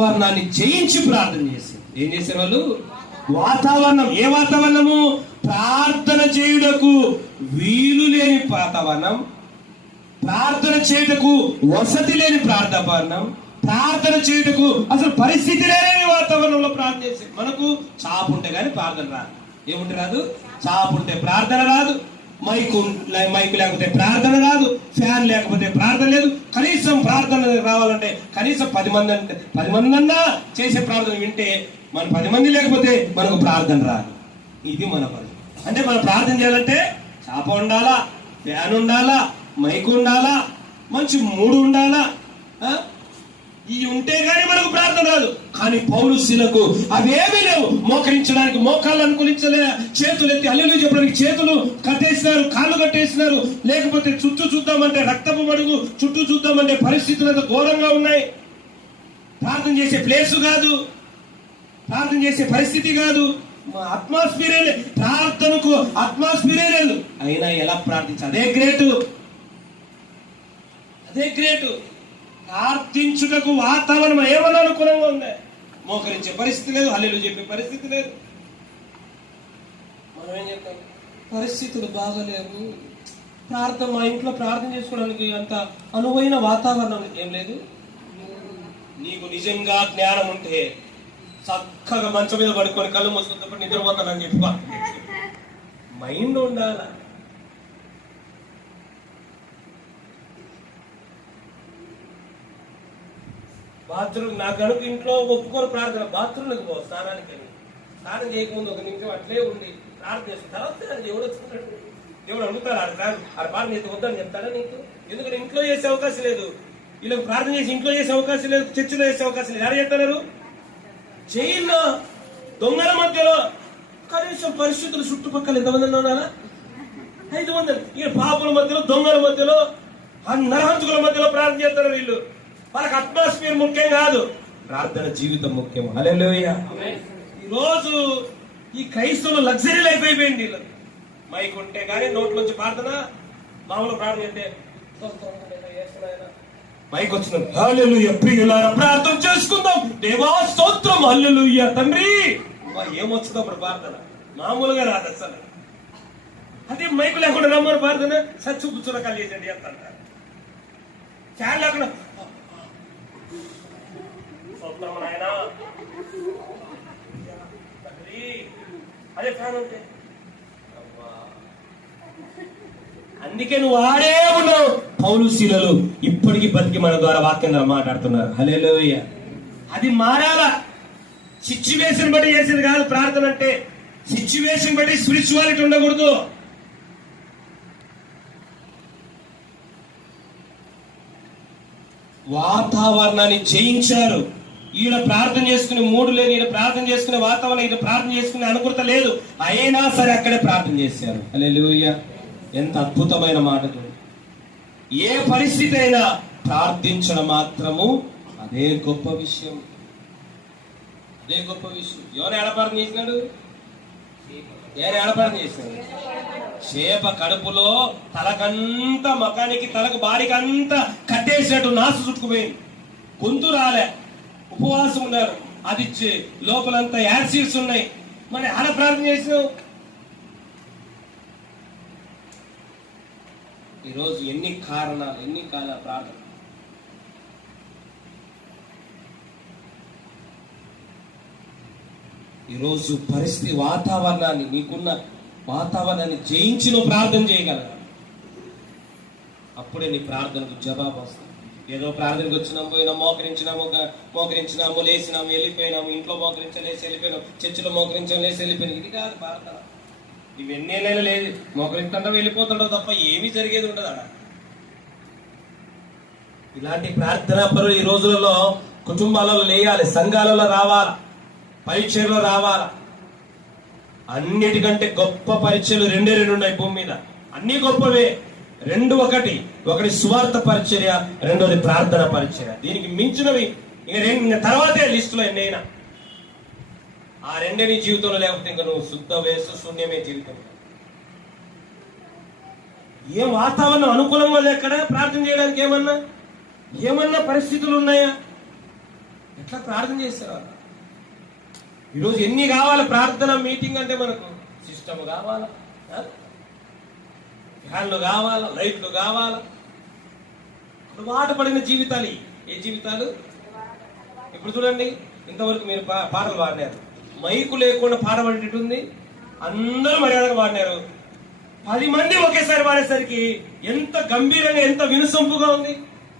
వాతావరణాన్ని జయించి ప్రార్థన చేశారు. ఏం చేశారు వాళ్ళు? వాతావరణం. ఏ వాతావరణము? ప్రార్థన చేయుటకు వీలు లేని వాతావరణం, ప్రార్థన చేయుటకు వసతి లేని ప్రార్థన, ప్రార్థన చేయుటకు అసలు పరిస్థితి లేని వాతావరణంలో ప్రార్థన చేశారు. మనకు చాపు ఉంటే కానీ ప్రార్థన రాదు. ఏముంటే రాదు? చాపు ఉంటే ప్రార్థన రాదు, మైకు లేకపోతే ప్రార్థన రాదు, ఫ్యాన్ లేకపోతే ప్రార్థన లేదు. కనీసం ప్రార్థన రావాలంటే కనీసం 10 మంది అన్నా చేసే ప్రార్థన వింటే మన 10 మంది లేకపోతే మనకు ప్రార్థన రాదు. ఇది మన పని. అంటే మనం ప్రార్థన చేయాలంటే చాప ఉండాలా, ఫ్యాన్ ఉండాలా, మైకు ఉండాలా, మంచి మూడు ఉండాలా. ఇవి ఉంటే గానీ మనకు ప్రార్థన రాదు. కానీ పౌలు శీలకు అవేమీ లేవు. మోకరించడానికి మోకాళ్ళు అనుకూలించలే, చేతులు ఎత్తి హల్లెలూయా చెప్పడానికి చేతులు కట్టేసినారు, కాళ్ళు కట్టేసినారు. లేకపోతే చుట్టూ చూద్దామంటే రక్తపు మడుగు, చుట్టూ చూద్దామంటే పరిస్థితులు అంత ఘోరంగా ఉన్నాయి. ప్రార్థన చేసే ప్లేసు కాదు, ప్రార్థన చేసే పరిస్థితి కాదు, అట్మాస్ఫియరే లేదు. ప్రార్థనకు అట్మాస్ఫియరే లేదు. అయినా ఎలా ప్రార్థించాలి? అదే గ్రేటు, అదే గ్రేటు. ప్రార్థించుటకు వాతావరణం ఏమన్నా అనుకూలంగా ఉంది. మోకరించే పరిస్థితి లేదు, హల్లెలూయా చెప్పే పరిస్థితి లేదు. మనం ఏం చెప్తాం? పరిస్థితులు బాగలేవు, ప్రార్థన మా ఇంట్లో ప్రార్థన చేసుకోవడానికి అంత అనువైన వాతావరణం ఏం లేదు. నీకు నిజంగా జ్ఞానం ఉంటే చక్కగా మంచం మీద పడుకొని కళ్ళు మూసుకున్నప్పుడు నిద్రపోతానని చెప్పి మైండ్ ఉండాల. బాత్రూమ్ నాకు కనుక ఇంట్లో ఒప్పుకొని ప్రార్థన, బాత్రూమ్కి పో స్నానానికి, స్నానం చేయకముందు 1 నిమిషం అట్లే ఉండి ప్రార్థన చేస్తాను. తర్వాత దేవుడు వచ్చుకుంటాడు. దేవుడు అడుగుతాడు, ఆడ ప్రార్థన చేస్తే వద్దని చెప్తాడా నీకు? ఎందుకంటే ఇంట్లో చేసే అవకాశం లేదు, వీళ్ళకి ప్రార్థన చేసి ఇంట్లో చేసే అవకాశం లేదు, చర్చిలో చేసే అవకాశం లేదు. ఎవరు చెప్తున్నారు? జైల్లో దొంగల మధ్యలో కనీసం పరిస్థితులు చుట్టుపక్కల ఎంతమంది ఉన్నారా? 5 మంది. ఇక పాపుల మధ్యలో, దొంగల మధ్యలో, నరహంతకుల మధ్యలో ప్రార్థన చేస్తారు వీళ్ళు. వాళ్ళకి అట్మాస్ఫియర్ ముఖ్యం కాదు, ప్రార్థన జీవితం ముఖ్యం. హల్లెలూయా. ఈరోజు ఈ క్రైస్తవులు లగ్జరీ లైఫ్ అయిపోయింది. మైక్ ఉంటే కానీ నోట్లోంచి ప్రార్థన, మామూలు ప్రార్థన అంటే మైక్ వచ్చిన హల్లెలూయా ప్రియులారా ప్రార్థన చేసుకుందాం, దేవా స్తోత్రం హల్లెలూయా తండ్రి. ఏమొచ్చిందో అప్పుడు ప్రార్థన మామూలుగా రాదు అసలు. అదే మైకు లేకుండా రమ్మని ప్రార్థన సచ్చు పుచ్చురకాలు చేసండి అంటారు. ఫ్యాన్ లేకుండా ఆయన అదే ఫ్యాన్ ఉంటే అందుకే నువ్వు ఆడే ఉన్నావు. పౌలు శీలలు ఇప్పటికీ బతికి మన ద్వారా వాక్యం మాట్లాడుతున్నారు. హల్లెలూయా. అది మారాలా. సిచ్యువేషన్ బట్టి చేసేది కాదు ప్రార్థన అంటే. సిచ్యువేషన్ బట్టి స్పిరిచువాలిటీ ఉండకూడదు. వాతావరణాన్ని జయించారు. ఈయన ప్రార్థన చేసుకునే మూడు లేదు, ఈయన ప్రార్థన చేసుకునే వాతావరణం, ఈయన ప్రార్థన చేసుకునే అనుకూలత లేదు. అయినా సరే అక్కడే ప్రార్థన చేశారు. హల్లెలూయా. ఎంత అద్భుతమైన మాట. ఏ పరిస్థితి అయినా ప్రార్థించడం మాత్రము అదే గొప్ప విషయం, అదే గొప్ప విషయం. ఎవరు ఏడపార్థన చేసినాడు? ఏడపార్థన చేసినాడు. చేప కడుపులో తలకంతా మకానికి తలకు బాడికంతా కట్టేసినట్టు నాసు చుట్టుకుపోయింది. గొంతు రాలే, ఉపవాసం ఉన్నారు. అది లోపలంతా యాసిడ్స్ ఉన్నాయి. మరి ఆడ ప్రార్థన చేసినావు. ఈరోజు ఎన్ని కారణాలు, ఎన్ని కాల ప్రార్థన. ఈరోజు పరిస్థితి, వాతావరణాన్ని, నీకున్న వాతావరణాన్ని జయించి నువ్వు ప్రార్థన చేయగలరా? అప్పుడే నీ ప్రార్థనకు జవాబు వస్తుంది. ఏదో ప్రార్థనకు వచ్చినాము, పోయినాము, మోకరించినాము, లేచినాము, వెళ్ళిపోయినాము, ఇంట్లో మోకరించలేసి వెళ్ళిపోయినాం, చర్చిలో మోకరించలేసి వెళ్ళిపోయినాం. ఇది కాదు ప్రార్థన. ఇవన్నీలైనా లేదు, మోకరింటుంటావు, వెళ్ళిపోతుంటావు తప్ప ఏమీ జరిగేది ఉండదు అక్కడ. ఇలాంటి ప్రార్థనా పరులు ఈ రోజులలో కుటుంబాలలో లేయాలి, సంఘాలలో రావాలా, పరీక్షలో రావాలా. అన్నిటికంటే గొప్ప పరీక్షలు 2 ఉన్నాయి భూమి మీద. అన్ని గొప్పవే. 2 ఒకటి సువార్త పరిచర్య, రెండోది ప్రార్థన పరిచర్య. దీనికి మించినవి ఇక తర్వాతే లిస్టులో ఎన్నైనా. ఆ 2 నీ జీవితంలో లేకపోతే ఇంకా నువ్వు శుద్ధ వేసు శూన్యమే జీవితం. ఏం వాతావరణం అనుకూలంగా ఎక్కడ ప్రార్థన చేయడానికి ఏమన్నా పరిస్థితులు ఉన్నాయా? ఎట్లా ప్రార్థన చేస్తారు వాళ్ళు? ఈరోజు ఎన్ని కావాలి ప్రార్థన మీటింగ్ అంటే? మనకు సిస్టమ్ కావాలా, ఫ్యాన్లు కావాలా, లైట్లు కావాలా, అలవాటు పడిన జీవితాలు. ఏ జీవితాలు? ఇప్పుడు చూడండి, ఇంతవరకు మీరు పాటలు పాడినారు, మైకు లేకుండా పాట పాడేటట్టుంది, అందరూ మర్యాదగా పాడినారు. 10 మంది ఒకేసారి పాడేసరికి ఎంత గంభీరంగా, ఎంత వినుసొంపుగా ఉంది.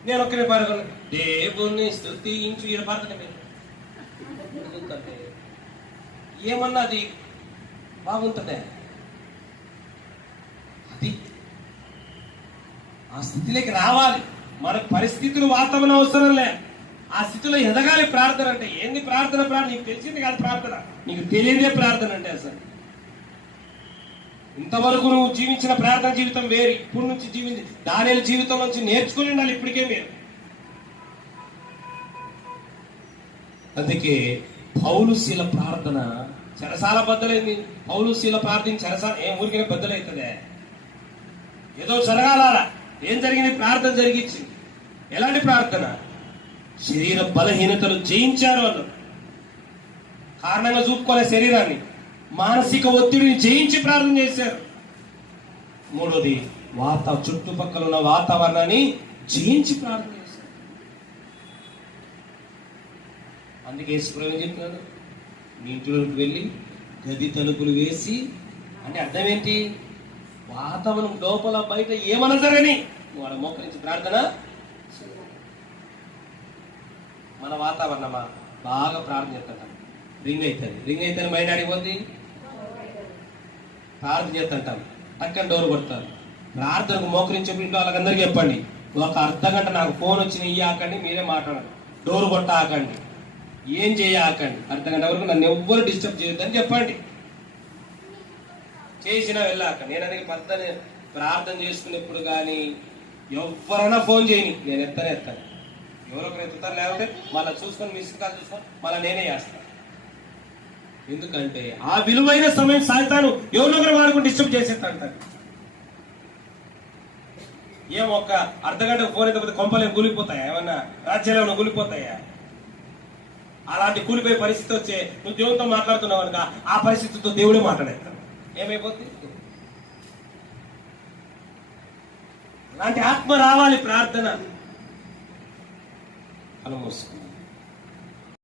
నేను ఒక్కనే పాడుకున్నాను, దేవుని స్తుతించు, ఈయన పాడుతుంటే ఏమన్నా అది బాగుంటుందే? అది ఆ స్థితిలోకి రావాలి. మన పరిస్థితులు, వాతావరణం అవసరం లే, ఆ స్థితిలో ఎదగాలి. ప్రార్థన అంటే ఏంది? ప్రార్థన నీకు తెలిసింది కాదు, ప్రార్థన నీకు తెలియదే ప్రార్థన అంటే. అసలు ఇంతవరకు నువ్వు జీవించిన ప్రార్థన జీవితం వేరు, ఇప్పుడు నుంచి జీవించి దానిల జీవితం నుంచి నేర్చుకుని ఉండాలి ఇప్పటికే మీరు. అందుకే పౌలుశీల ప్రార్థన చెరసాల బద్దలైంది. పౌలుశీల ప్రార్థన చెరసాల ఏం ఊరికైనా బద్దలవుతుందే? ఏదో జరగాల. ఏం జరిగింది? ప్రార్థన జరిగించింది. ఎలాంటి ప్రార్థన? శరీర బలహీనతలు జయించారు వాళ్ళు. కారణంగా చూపుకోలే శరీరాన్ని, మానసిక ఒత్తిడిని జయించి ప్రార్థన చేశారు. మూడోది, చుట్టుపక్కల ఉన్న వాతావరణాన్ని జయించి ప్రార్థన చేశారు. అందుకే యేసుప్రభు చెప్తున్నాడు, మీ ఇంట్లోకి వెళ్ళి గది తలుపులు వేసి, అంటే అర్థం ఏంటి? వాతావరణం లోపల బయట ఏమన్నా జరగని వాడు మోకరించి ప్రార్థన. మన వాతావరణమా బాగా ప్రార్థన చేస్తుంటాం, రింగ్ అవుతుంది బయట అడిగిపోద్ది, ప్రార్థన చేస్తుంటాం, పక్కన డోర్ కొడతారు. ప్రార్థనకు మోకరించేప్పుడు ఇంట్లో వాళ్ళందరికీ చెప్పండి, ఒక అర్ధగంట నాకు ఫోన్ వచ్చి ఇయ్యాకండి, మీరే మాట్లాడండి, డోర్ కొట్టాకండి, ఏం చేయకండి, అర్ధగంట వరకు నన్ను ఎవ్వరు డిస్టర్బ్ చేయొద్దని చెప్పండి. చేసినా వెళ్ళాక నేను అనేది పద్ధతి. ప్రార్థన చేసుకునేప్పుడు కానీ ఎవరైనా ఫోన్ చేయని, నేను ఎత్తనే ఎత్తాను. ఎవరొకరు ఎత్తుతారు, లేకపోతే మళ్ళీ చూసుకొని మిస్డ్ కాల్ చూసుకొని మళ్ళీ నేనే చేస్తాను. ఎందుకంటే ఆ విలువైన సమయం సాయంత్రం ఎవరినొకరు వాడుకుని డిస్టర్బ్ చేసేస్తా అంటారు. ఏం ఒక్క అర్ధగంటకు ఫోన్ ఎత్తకపోతే కొంపలేం కూలిపోతాయా? ఏమన్నా రాజ్యాలు ఏమన్నా కూలిపోతాయా? అలాంటి కూలిపోయే పరిస్థితి వచ్చే నువ్వు దేవునితో మాట్లాడుతున్నావు కనుక ఆ పరిస్థితితో దేవుడే మాట్లాడేస్తాడు. ఏమైపోతుంది? అలాంటి ఆత్మ రావాలి ప్రార్థన. అనుమోసుకుంది.